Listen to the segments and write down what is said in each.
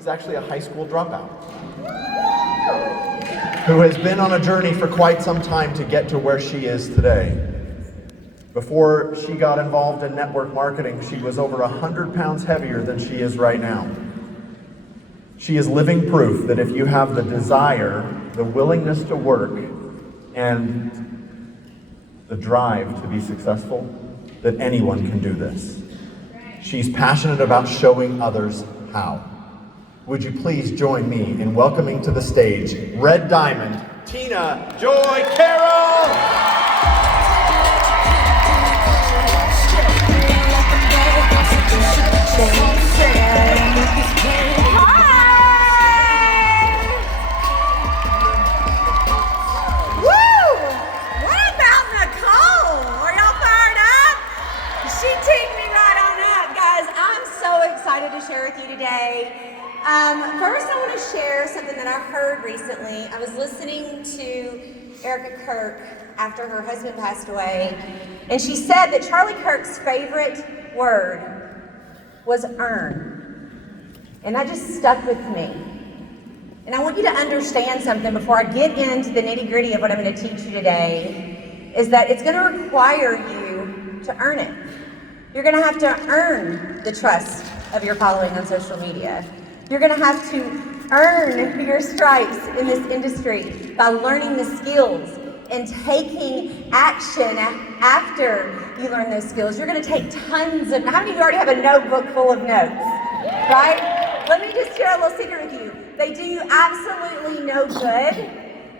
Is actually a high school dropout who has been on a journey for quite some time to get to where she is today. Before she got involved in network marketing, she was over 100 pounds heavier than she is right now. She is living proof that if you have the desire, the willingness to work, and the drive to be successful, that anyone can do this. She's passionate about showing others how. Would you please join me in welcoming to the stage, Red Diamond, Tina Joy Carroll! To share with you today. First, I want to share something that I heard recently. I was listening to Erica Kirk after her husband passed away, and she said that Charlie Kirk's favorite word was earn. And that just stuck with me. And I want you to understand something before I get into the nitty-gritty of what I'm going to teach you today, is that it's going to require you to earn it. You're going to have to earn the trust of your following on social media. You're going to have to earn your stripes in this industry by learning the skills and taking action after you learn those skills. You're going to take tons of, how many of you already have a notebook full of notes, right? Let me just share a little secret with you. They do you absolutely no good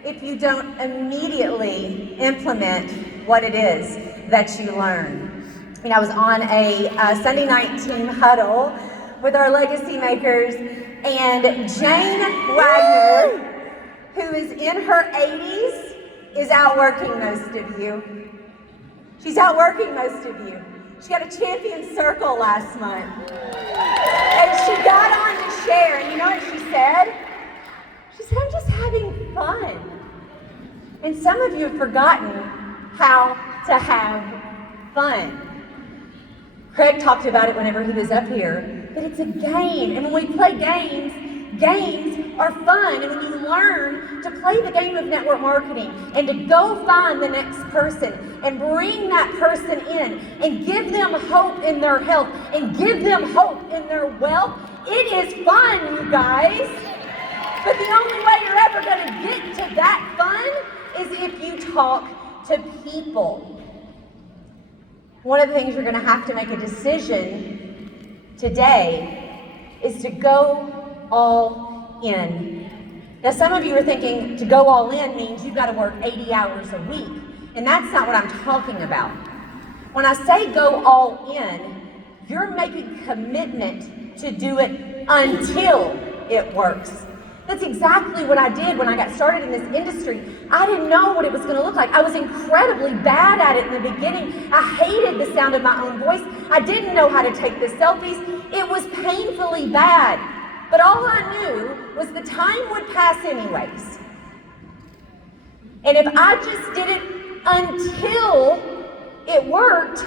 if you don't immediately implement what it is that you learn. I was on a Sunday night team huddle with our legacy makers, and Jane Wagner, who is in her 80s, is outworking most of you. She's outworking most of you. She got a champion circle last month. And she got on to share, and you know what she said? She said, I'm just having fun. And some of you have forgotten how to have fun. Craig talked about it whenever he was up here, but it's a game. And when we play games, games are fun. And when you learn to play the game of network marketing and to go find the next person and bring that person in and give them hope in their health and give them hope in their wealth, it is fun, you guys. But the only way you're ever going to get to that fun is if you talk to people. One of the things you're going to have to make a decision today is to go all in. Now, some of you are thinking to go all in means you've got to work 80 hours a week, and that's not what I'm talking about. When I say go all in, you're making a commitment to do it until it works. That's exactly what I did when I got started in this industry. I didn't know what it was going to look like. I was incredibly bad at it in the beginning. I hated the sound of my own voice. I didn't know how to take the selfies. It was painfully bad. But all I knew was the time would pass anyways. And if I just did it until it worked,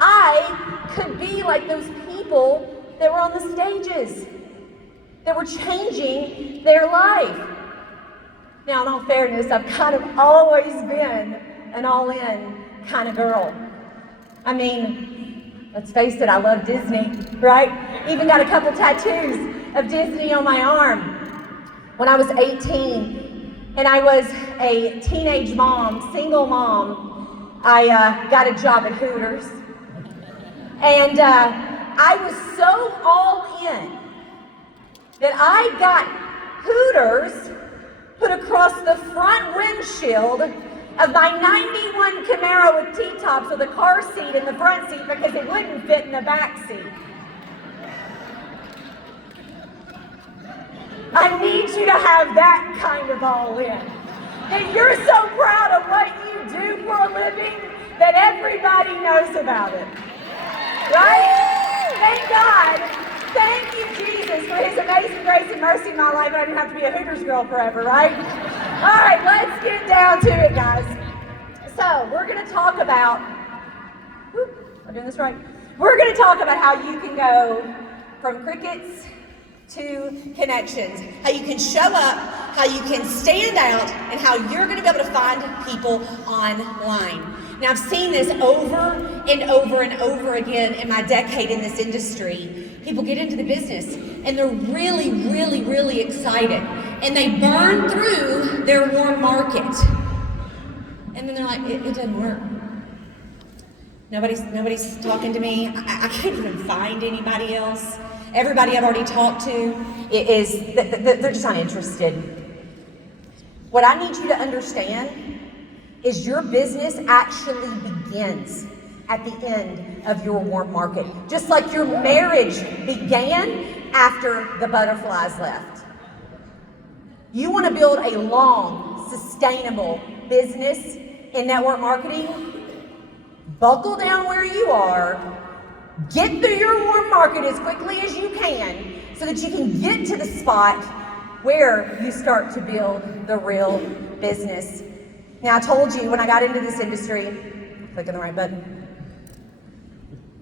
I could be like those people that were on the stages, that were changing their life. Now, in all fairness, I've kind of always been an all-in kind of girl. I mean, let's face it, I love Disney, right? Even got a couple tattoos of Disney on my arm. When I was 18 and I was a teenage mom, single mom, I got a job at Hooters. And I was so all in that I got Hooters put across the front windshield of my 91 Camaro with T-tops with a car seat in the front seat because it wouldn't fit in the back seat. I need you to have that kind of all in. And you're so proud of what you do for a living that everybody knows about it. Right? Thank God. Thank you, Jesus, for his amazing grace and mercy in my life. I didn't have to be a Hooters girl forever, right? All right, let's get down to it, guys. So we're going to talk about, am I doing this right? We're going to talk about how you can go from crickets 2 connections. How you can show up, how you can stand out, and how you're going to be able to find people online. Now, I've seen this over and over and over again in my decade in this industry. People get into the business and they're really, really, really excited. And they burn through their warm market. And then they're like, it doesn't work. Nobody's talking to me. I can't even find anybody else. Everybody I've already talked to they're just not interested. What I need you to understand is your business actually begins at the end of your warm market. Just like your marriage began after the butterflies left. You want to build a long, sustainable business in network marketing? Buckle down where you are, get through your warm market as quickly as you can so that you can get to the spot where you start to build the real business. Now, I told you when I got into this industry, clicking the right button,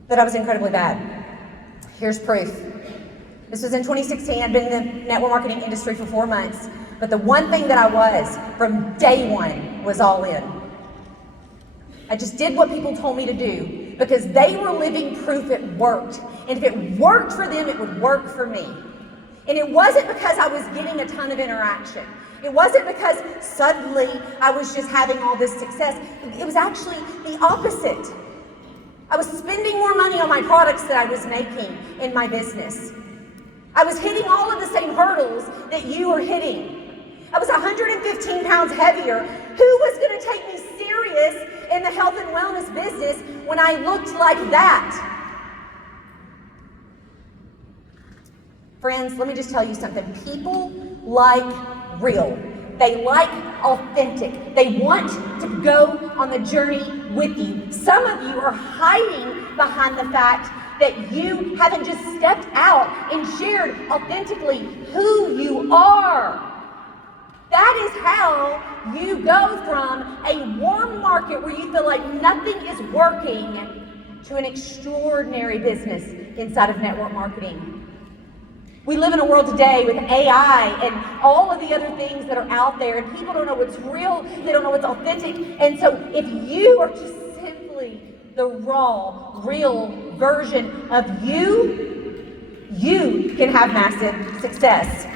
that I was incredibly bad. Here's proof. This was in 2016. I'd been in the network marketing industry for 4 months, but the one thing that I was from day one was all in. I just did what people told me to do because they were living proof it worked. And if it worked for them, it would work for me. And it wasn't because I was getting a ton of interaction. It wasn't because suddenly I was just having all this success. It was actually the opposite. I was spending more money on my products that I was making in my business. I was hitting all of the same hurdles that you were hitting. I was 115 pounds heavier. Who was going to take me serious in the health and wellness business when I looked like that? Friends, let me just tell you something. People like real. They like authentic. They want to go on the journey with you. Some of you are hiding behind the fact that you haven't just stepped out and shared authentically who you are. That is how you go from a warm market where you feel like nothing is working to an extraordinary business inside of network marketing. We live in a world today with AI and all of the other things that are out there, and people don't know what's real, they don't know what's authentic. And so if you are just simply the raw, real version of you, you can have massive success.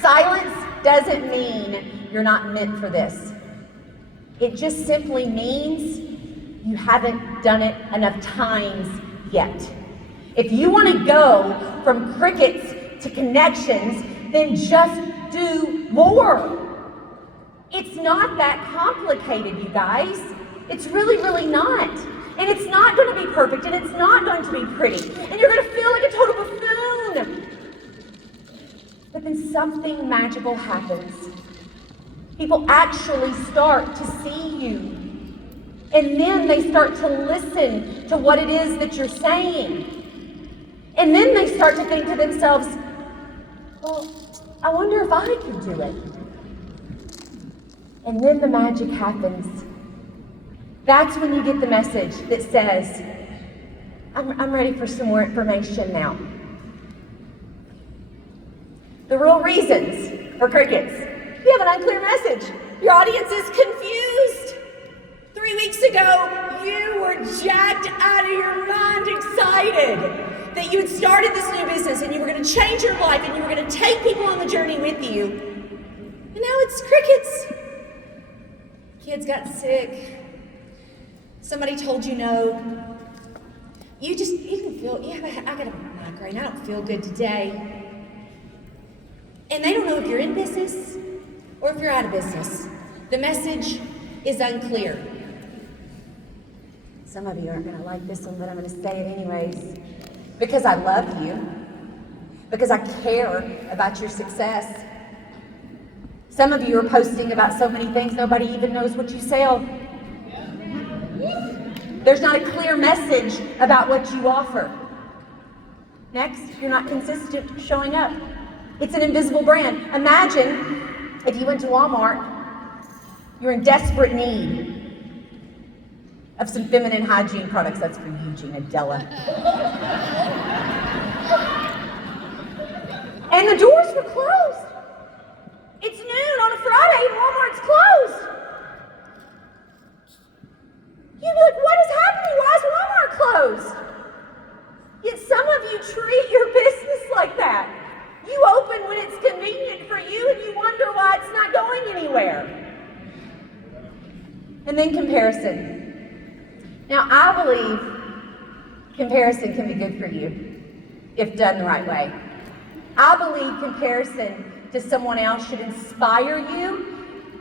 Silence doesn't mean you're not meant for this. It just simply means you haven't done it enough times yet. If you want to go from crickets to connections, then just do more. It's not that complicated, you guys. It's really, really not. And it's not going to be perfect, and it's not going to be pretty. And you're going to feel like a total buffoon. But then something magical happens. People actually start to see you. And then they start to listen to what it is that you're saying. And then they start to think to themselves, well, I wonder if I could do it. And then the magic happens. That's when you get the message that says, I'm ready for some more information now. The real reasons for crickets. You have an unclear message. Your audience is confused. 3 weeks ago, you were jacked out of your mind, excited that you had started this new business and you were going to change your life and you were going to take people on the journey with you. And now it's crickets. Kids got sick. Somebody told you no. You didn't feel, I got a migraine. I don't feel good today. And they don't know if you're in business or if you're out of business. The message is unclear. Some of you aren't going to like this one, but I'm going to say it anyways. Because I love you. Because I care about your success. Some of you are posting about so many things, nobody even knows what you sell. There's not a clear message about what you offer. Next, you're not consistent showing up. It's an invisible brand. Imagine if you went to Walmart, you're in desperate need of some feminine hygiene products. That's for you, Gina Della. And the doors were closed. It's noon on a Friday and Walmart's closed. You'd be like, what is happening? Why is Walmart closed? Yet some of you treat your business like that. You open when it's convenient for you and you wonder why it's not going anywhere. And then comparison. Now, I believe comparison can be good for you if done the right way. I believe comparison to someone else should inspire you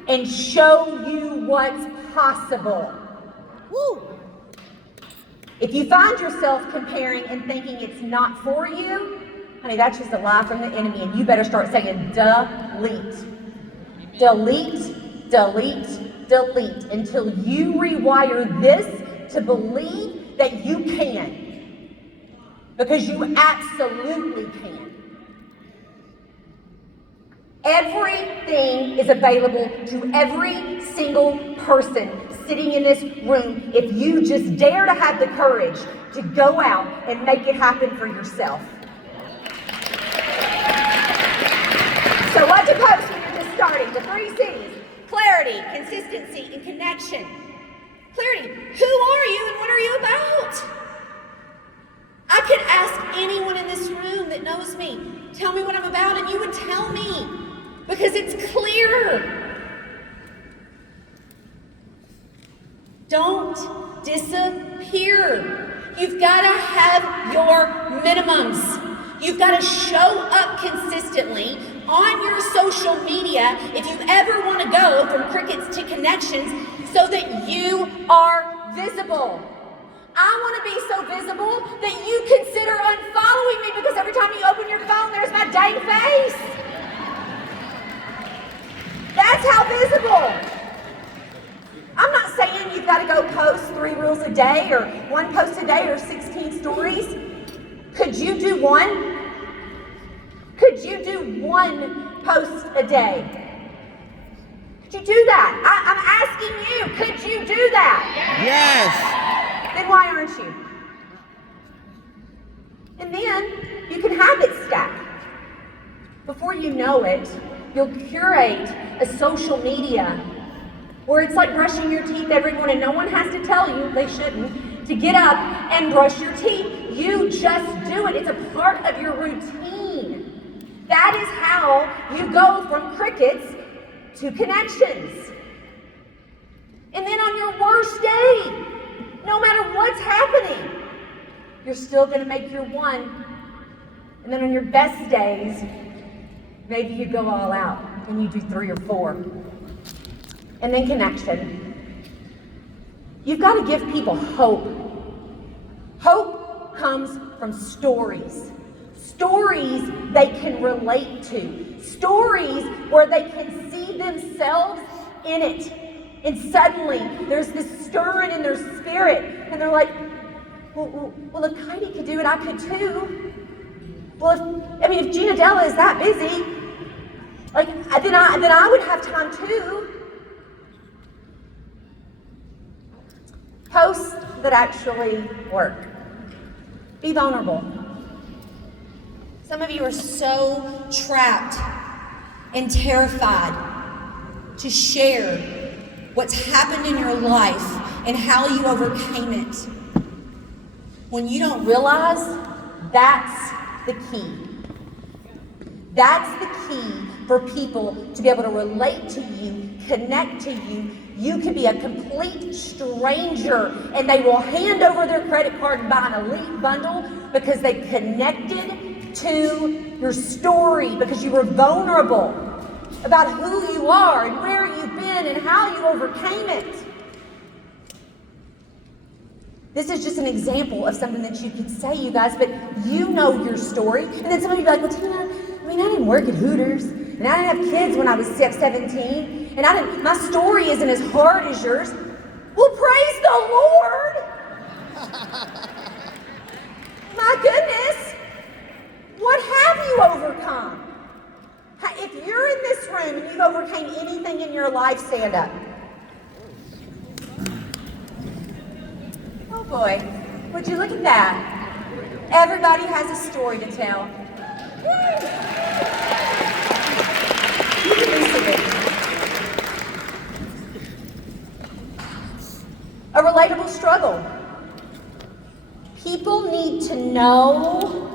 and show you what's possible. Woo! If you find yourself comparing and thinking it's not for you, honey, that's just a lie from the enemy, and you better start saying delete. Delete, delete, delete, until you rewire this to believe that you can. Because you absolutely can. Everything is available to every single person sitting in this room if you just dare to have the courage to go out and make it happen for yourself. So what to post when you're just starting? The 3 C's: clarity, consistency, and connection. Clarity, who are you and what are you about? I could ask anyone in this room that knows me, tell me what I'm about, and you would tell me, because it's clear. Don't disappear. You've got to have your minimums. You've got to show up consistently on your social media if you ever want to go from crickets to connections so that you are visible. I want to be so visible that you consider unfollowing me because every time you open your phone, there's my dang face. That's how visible. I'm not saying you've got to go post 3 reels a day or 1 post a day or 16 stories. Could you do 1? Could you do 1 post a day? Could you do that? I'm asking you, could you do that? Yes. Then why aren't you? And then you can habit stack. Before you know it, you'll curate a social media where it's like brushing your teeth every morning. No one has to tell you, they shouldn't, to get up and brush your teeth. You just do it. It's a part of your routine. That is how you go from crickets to connections. And then on your worst day, no matter what's happening, you're still going to make your 1. And then on your best days, maybe you go all out and you do 3 or 4. And then connection. You've got to give people hope. Hope comes from stories. Stories they can relate to. Stories where they can see themselves in it. And suddenly there's this stirring in their spirit. And they're like, well if Heidi could do it, I could too. Well, if Gina Della is that busy, then I would have time too. Posts that actually work. Be vulnerable. Some of you are so trapped and terrified to share what's happened in your life and how you overcame it. When you don't realize that's the key. That's the key for people to be able to relate to you, connect to you. You could be a complete stranger and they will hand over their credit card and buy an elite bundle because they connected to your story, because you were vulnerable about who you are and where you've been and how you overcame it. This is just an example of something that you could say, you guys, but you know your story. And then somebody would be like, well, Tina, I didn't work at Hooters, and I didn't have kids when I was 17, and my story isn't as hard as yours. Well, praise the Lord! My goodness! What have you overcome? If you're in this room and you've overcome anything in your life, stand up. boy, would you look at that? Everybody has a story to tell. You can listen to it. A relatable struggle. People need to know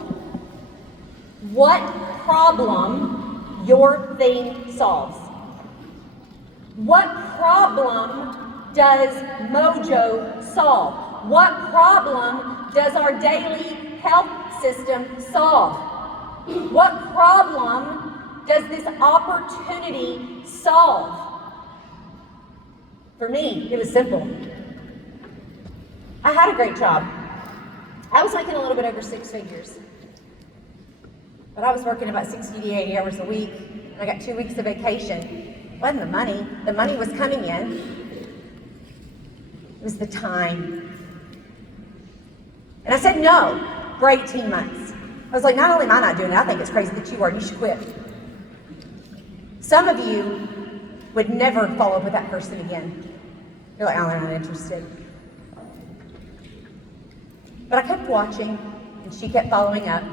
what problem your thing solves. What problem does Mojo solve? What problem does our daily health system solve? What problem does this opportunity solve? For me, it was simple. I had a great job. I was making a little bit over 6 figures. But I was working about 60 to 80 hours a week. And I got 2 weeks of vacation. It wasn't the money. The money was coming in. It was the time. And I said no for 18 months. I was like, not only am I not doing it, I think it's crazy that you are. You should quit. Some of you would never follow up with that person again. You're like, oh, I'm not interested. But I kept watching, and she kept following up.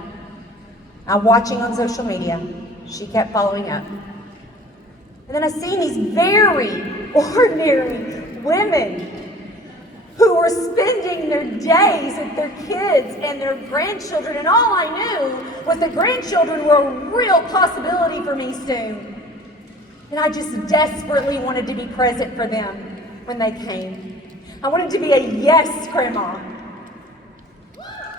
I'm watching on social media. She kept following up. And then I seen these very ordinary women who were spending their days with their kids and their grandchildren, and all I knew was the grandchildren were a real possibility for me soon. And I just desperately wanted to be present for them when they came. I wanted to be a yes grandma.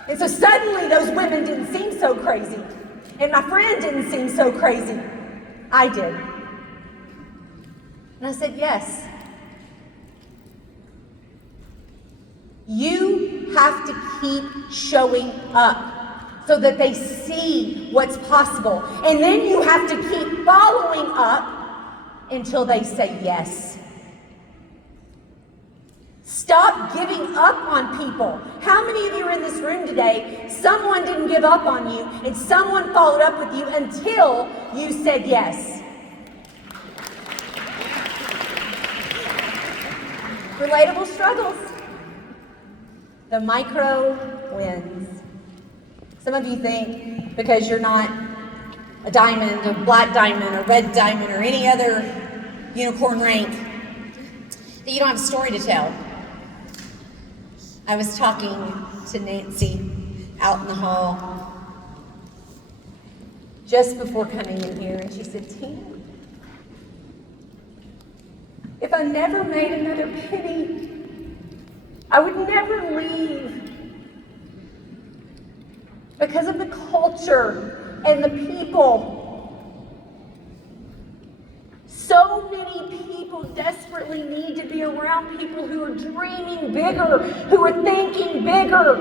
And so suddenly those women didn't seem so crazy. And my friend didn't seem so crazy. I did. And I said, yes. You have to keep showing up so that they see what's possible. And then you have to keep following up until they say yes. Stop giving up on people. How many of you are in this room today, someone didn't give up on you and someone followed up with you until you said yes? Relatable struggles. The micro wins. Some of you think because you're not a diamond, a black diamond, a red diamond, or any other unicorn rank, that you don't have a story to tell. I was talking to Nancy out in the hall just before coming in here, and she said, Tina, if I never made another penny, I would never leave because of the culture and the people. So many people desperately need to be around people who are dreaming bigger, who are thinking bigger,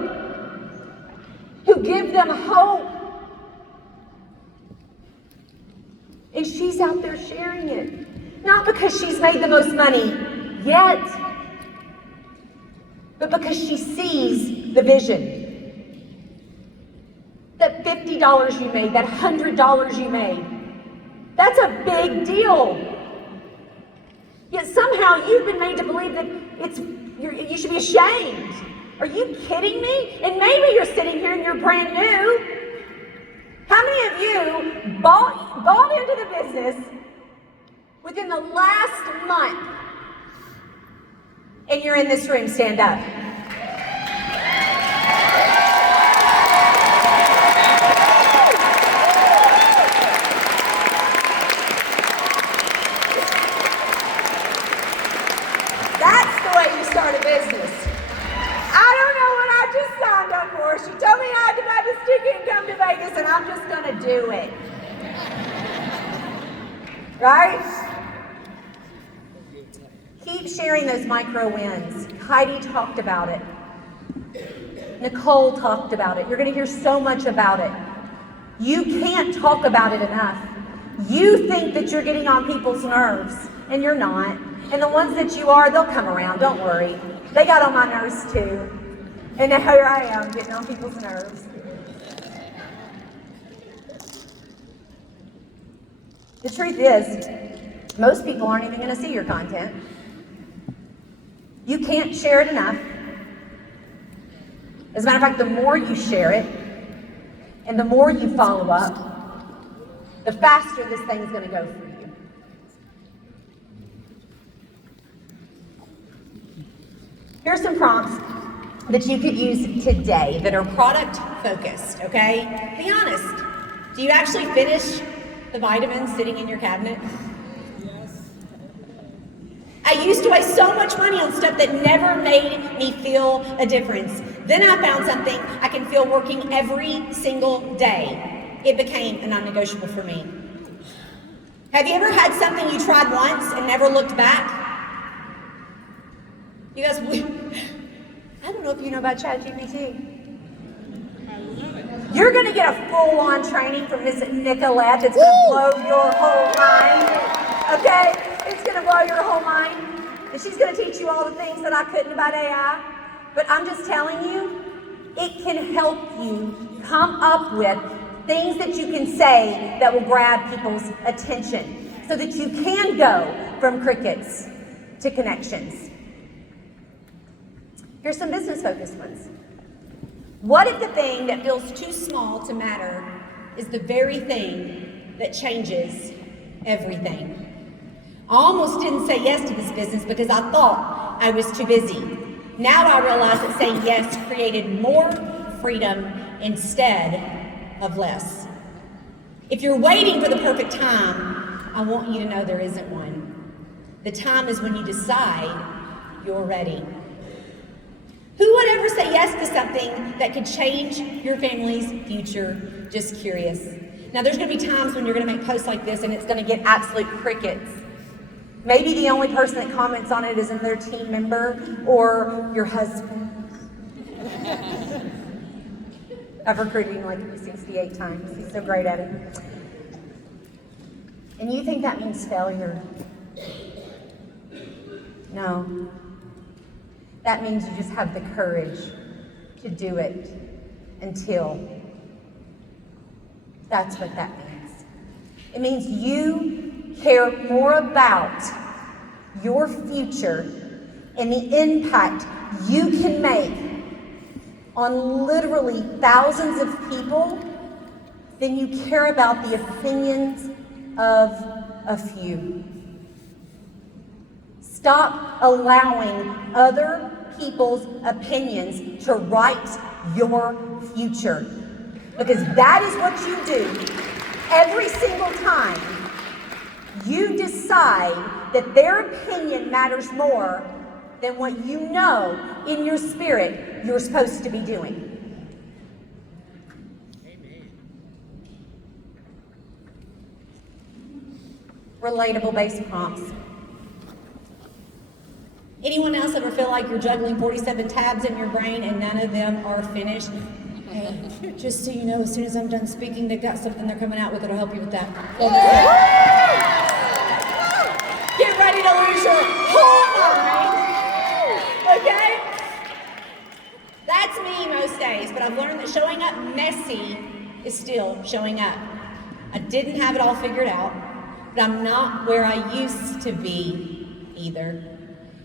who give them hope. And she's out there sharing it. Not because she's made the most money yet, but because she sees the vision. That $50 you made, that $100 you made, that's a big deal. Yet somehow you've been made to believe that you should be ashamed. Are you kidding me? And maybe you're sitting here and you're brand new. How many of you bought into the business within the last month and you're in this room? Stand up. Start a business. I don't know what I just signed up for. She told me I had to buy this ticket and come to Vegas, and I'm just going to do it. Right? Keep sharing those micro wins. Heidi talked about it. Nicole talked about it. You're going to hear so much about it. You can't talk about it enough. You think that you're getting on people's nerves, and you're not. And the ones that you are, they'll come around, don't worry. They got on my nerves too. And now here I am, getting on people's nerves. The truth is, most people aren't even gonna see your content. You can't share it enough. As a matter of fact, the more you share it and the more you follow up, the faster this thing's going to go for you. Here's some prompts that you could use today that are product focused, okay? Be honest. Do you actually finish the vitamins sitting in your cabinet? Yes. I used to waste so much money on stuff that never made me feel a difference. Then I found something I can feel working every single day. It became a non-negotiable for me. Have you ever had something you tried once and never looked back? You guys, I don't know if you know about ChatGPT. You're going to get a full-on training from Miss Nicolette that's going to blow your whole mind. Okay? It's going to blow your whole mind. And she's going to teach you all the things that I couldn't about AI. But I'm just telling you, it can help you come up with things that you can say that will grab people's attention so that you can go from crickets to connections. Here's some business-focused ones. What if the thing that feels too small to matter is the very thing that changes everything? I almost didn't say yes to this business because I thought I was too busy. Now I realize that saying yes created more freedom instead of less. If you're waiting for the perfect time, I want you to know there isn't one. The time is when you decide you're ready. Who would ever say yes to something that could change your family's future? Just curious. Now, there's going to be times when you're going to make posts like this and it's going to get absolute crickets. Maybe the only person that comments on it is another team member or your husband. I've recruited him like 68 times. He's so great at it. And you think that means failure? No. That means you just have the courage to do it until. That's what that means. It means you care more about your future and the impact you can make on literally thousands of people than you care about the opinions of a few. Stop allowing other people's opinions to write your future. Because that is what you do every single time you decide that their opinion matters more than what you know in your spirit you're supposed to be doing. Relatable base prompts. Anyone else ever feel like you're juggling 47 tabs in your brain and none of them are finished? Hey, just so you know, as soon as I'm done speaking, they've got something they're coming out with that'll help you with that. Get ready to lose your whole mind. Okay? That's me most days, but I've learned that showing up messy is still showing up. I didn't have it all figured out, but I'm not where I used to be either.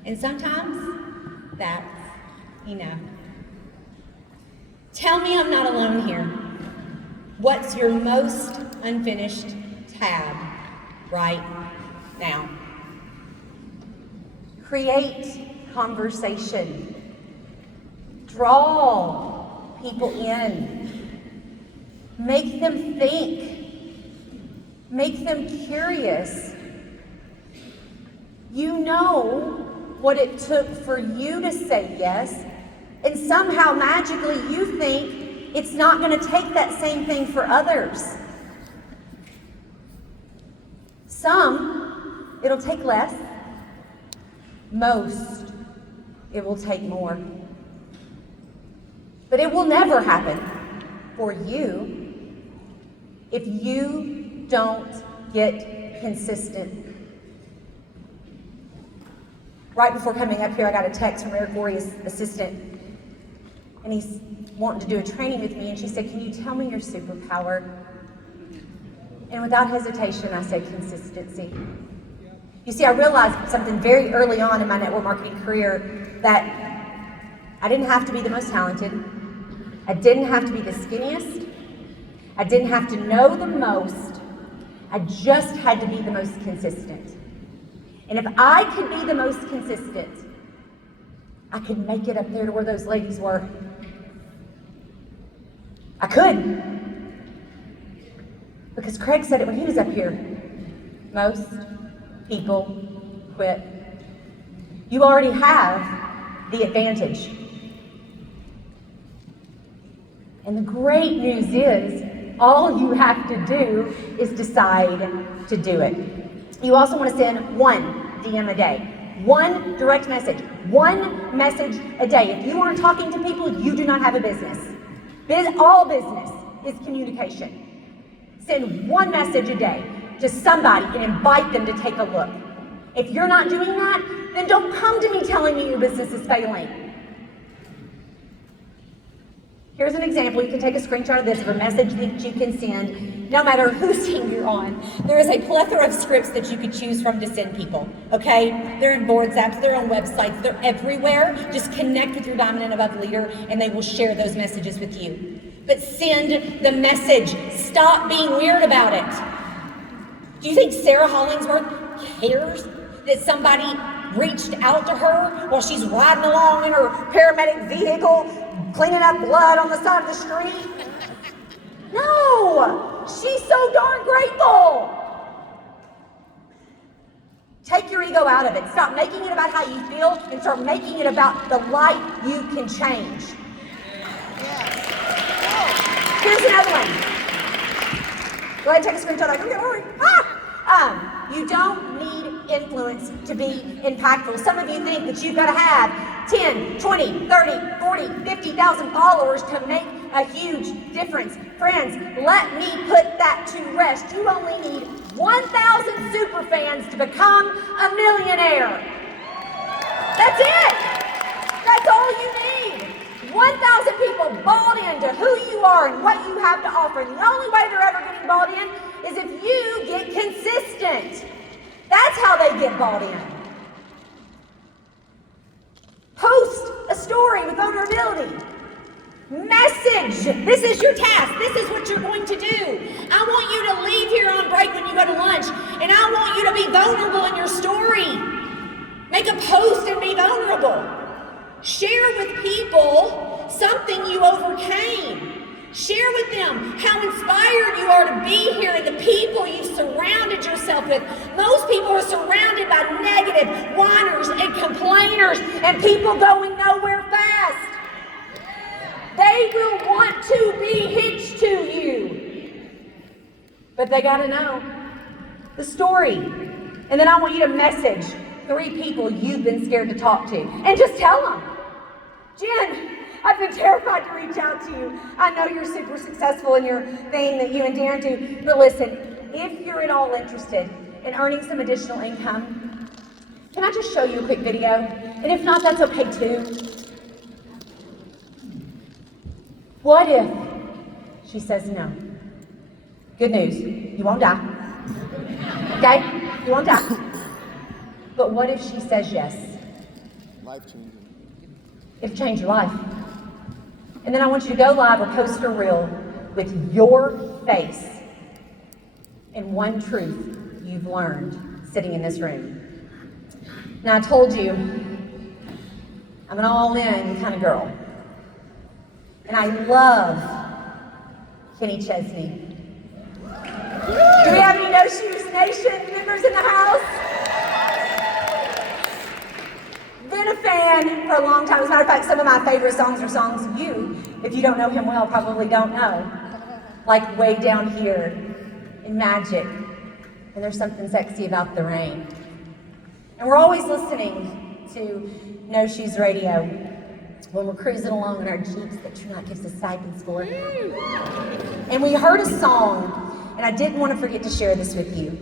And sometimes that's enough. Tell me I'm not alone here. What's your most unfinished tab right now? Create conversation. Draw people in. Make them think. Make them curious. You know what it took for you to say yes, and somehow magically you think it's not going to take that same thing for others. Some, it'll take less. Most, it will take more. But it will never happen for you if you don't get consistent. Right before coming up here, I got a text from Eric Worre's assistant, and he's wanting to do a training with me, and she said, "Can you tell me your superpower?" And without hesitation, I said, consistency. You see, I realized something very early on in my network marketing career, that I didn't have to be the most talented. I didn't have to be the skinniest. I didn't have to know the most. I just had to be the most consistent. And if I could be the most consistent, I could make it up there to where those ladies were. I could. Because Craig said it when he was up here. Most people quit. You already have the advantage. And the great news is, all you have to do is decide to do it. You also want to send one DM a day, one direct message, one message a day. If you aren't talking to people, you do not have a business. All business is communication. Send one message a day to somebody and invite them to take a look. If you're not doing that, then don't come to me telling me your business is failing. Here's an example. You can take a screenshot of this of a message that you can send no matter whose team you're on. There is a plethora of scripts that you could choose from to send people, okay? They're in boards apps, they're on websites, they're everywhere. Just connect with your Diamond and Above leader and they will share those messages with you. But send the message. Stop being weird about it. Do you think Sarah Hollingsworth cares that somebody reached out to her while she's riding along in her paramedic vehicle, cleaning up blood on the side of the street? No, she's so darn grateful. Take your ego out of it. Stop making it about how you feel and start making it about the life you can change. Here's another one. Go ahead and take a screenshot. I can get worried. You don't need influence to be impactful. Some of you think that you've got to have 10, 20, 30, 40, 50,000 followers to make a huge difference. Friends, let me put that to rest. You only need 1,000 super fans to become a millionaire. That's it. That's all you need. 1,000 people bought into who you are and what you have to offer. And the only way they're ever getting bought in is if you get consistent. That's how they get bought in. Post a story with vulnerability. Message. This is your task. This is what you're going to do. I want you to leave here on break when you go to lunch, and I want you to be vulnerable in your story. Make a post and be vulnerable. Share with people something you overcame. Share with them how inspired you are to be here and the people you've surrounded yourself with. Most people are surrounded by negative whiners and complainers and people going nowhere fast. They will want to be hitched to you. But they got to know the story. And then I want you to message 3 people you've been scared to talk to. And just tell them, Jen, I've been terrified to reach out to you. I know you're super successful in your thing that you and Darren do. But listen, if you're at all interested in earning some additional income, can I just show you a quick video? And if not, that's okay too. What if she says no? Good news, you won't die. Okay? You won't die. But what if she says yes? Life-changing. It'll change your life. And then I want you to go live or post a reel with your face and one truth you've learned sitting in this room. Now I told you, I'm an all-in kind of girl. And I love Kenny Chesney. Do we have any No Shoes Nation members in the house? Been a fan for a long time. As a matter of fact, some of my favorite songs are songs you, if you don't know him well, probably don't know. Like Way Down Here and Magic. And There's Something Sexy About the Rain. And we're always listening to No Shoes Radio when we're cruising along in our Jeeps that Trunot gives us stipends for. And we heard a song, and I didn't want to forget to share this with you.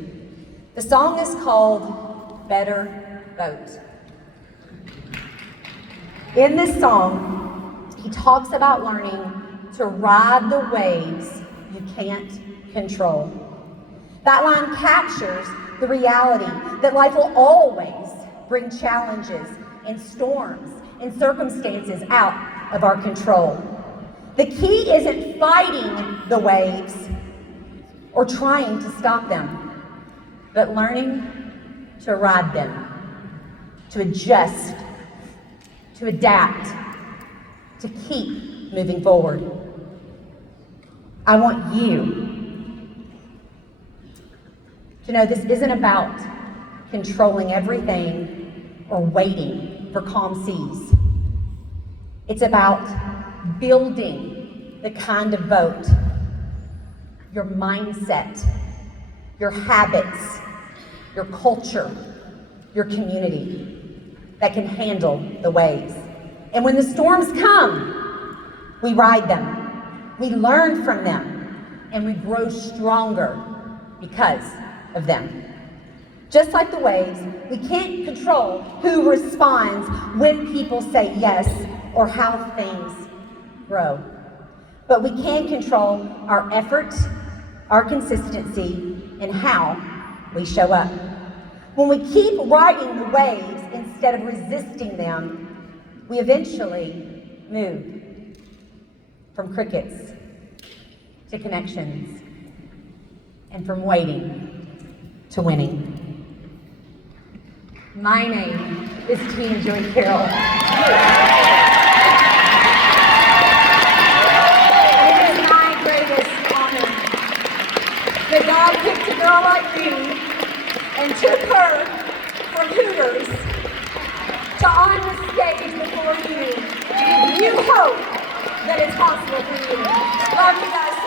The song is called Better Boat. In this song, he talks about learning to ride the waves you can't control. That line captures the reality that life will always bring challenges and storms and circumstances out of our control. The key isn't fighting the waves or trying to stop them, but learning to ride them, to adjust, to adapt, to keep moving forward. I want you to know this isn't about controlling everything or waiting for calm seas. It's about building the kind of boat, your mindset, your habits, your culture, your community that can handle the waves. And when the storms come, we ride them, we learn from them, and we grow stronger because of them. Just like the waves, we can't control who responds when people say yes or how things grow. But we can control our effort, our consistency, and how we show up. When we keep riding the waves instead of resisting them, we eventually move from crickets to connections and from waiting to winning. My name is Tina Joy Carroll. It is my greatest honor that God picked a girl like me and took her from Hooters to on the stage before you to give you hope that it's possible for you. Love you guys